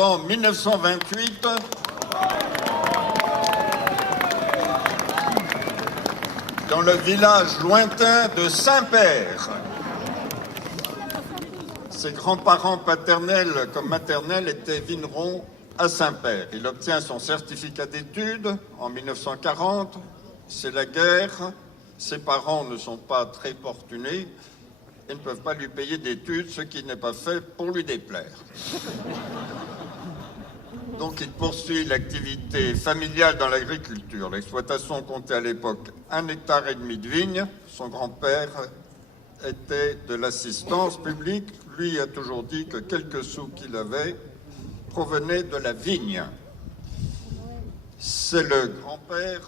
avant 1928, dans le village lointain de Saint-Père. Ses grands-parents paternels comme maternels étaient vignerons à Saint-Père. Il obtient son certificat d'études en 1940. C'est la guerre. Ses parents ne sont pas très fortunés et ne peuvent pas lui payer d'études, ce qui n'est pas fait pour lui déplaire. Donc il poursuit l'activité familiale dans l'agriculture. L'exploitation comptait à l'époque 1,5 hectare de vignes. Son grand-père était de l'assistance publique. Lui a toujours dit que quelques sous qu'il avait provenaient de la vigne. C'est le grand-père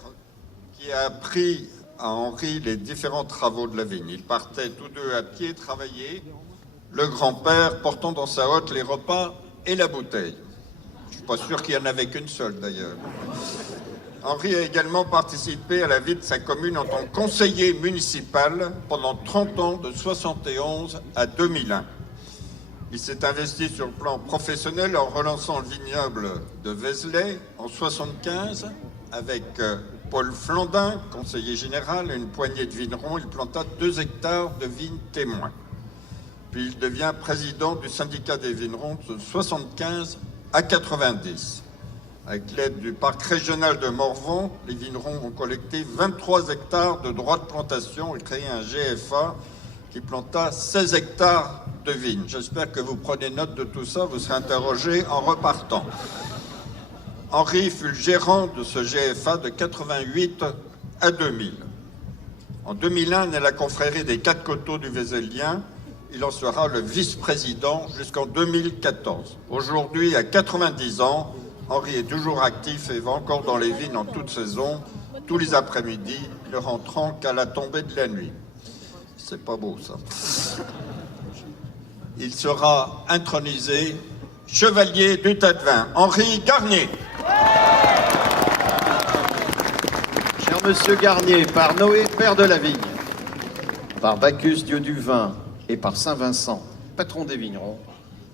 qui a appris à Henri les différents travaux de la vigne. Ils partaient tous deux à pied travailler, le grand-père portant dans sa hotte les repas et la bouteille. Je ne suis pas sûr qu'il n'y en avait qu'une seule d'ailleurs. Henri a également participé à la vie de sa commune en tant que conseiller municipal pendant 30 ans, de 71 à 2001. Il s'est investi sur le plan professionnel en relançant le vignoble de Vézelay en 1975 avec Paul Flandin, conseiller général, et une poignée de vignerons. Il planta 2 hectares de vignes témoins. Puis il devient président du syndicat des vignerons de 1975 à 1990. Avec l'aide du parc régional de Morvan, les vignerons ont collecté 23 hectares de droits de plantation et créé un GFA qui planta 16 hectares de vignes. J'espère que vous prenez note de tout ça, vous serez interrogé en repartant. Henri fut le gérant de ce GFA de 88 à 2000. En 2001, naît la confrérie des 4 coteaux du Vézélien. Il en sera le vice-président jusqu'en 2014. Aujourd'hui, à 90 ans, Henri est toujours actif et va encore dans les vignes en toute saison, tous les après-midi, ne rentrant qu'à la tombée de la nuit. C'est pas beau, ça. Il sera intronisé chevalier du Tas de Vin. Henri Garnier. Cher Monsieur Garnier, par Noé, père de la vigne, par Bacchus, dieu du vin, et par Saint Vincent, patron des vignerons,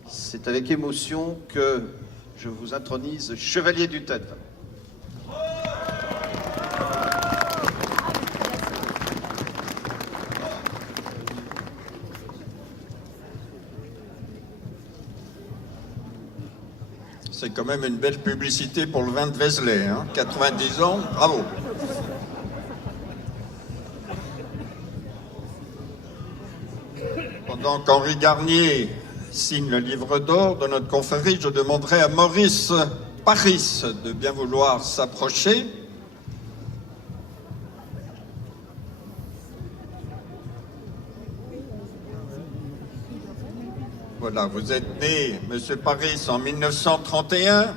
c'est avec émotion que je vous intronise chevalier du Tas de Vin. C'est quand même une belle publicité pour le vin de Vézelay, hein. 90 ans, bravo. Pendant qu'Henri Garnier signe le livre d'or de notre confrérie, je demanderai à Maurice Paris de bien vouloir s'approcher. Voilà, vous êtes né, Monsieur Paris, en 1931.